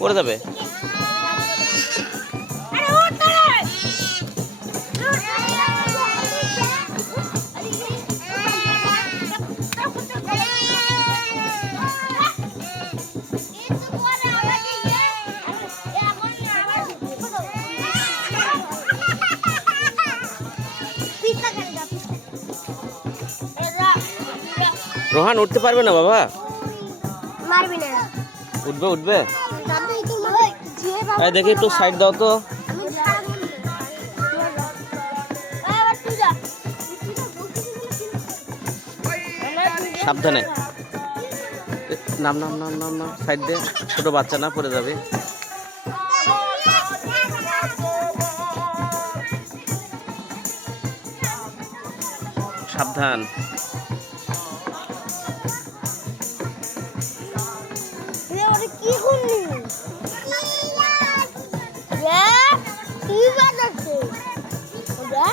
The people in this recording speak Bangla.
পড়ে যাবে। রোহান উঠতে পারবে না বাবা? মারবি না। উঠবে উঠবে। দেখি একটু সাইড দাও তো। সাবধানে নাম নাম নাম নাম নাম সাইড দে, ছোট বাচ্চা না পড়ে যাবে। সাবধান। কি করলি? কি বাজাচ্ছে? ওটা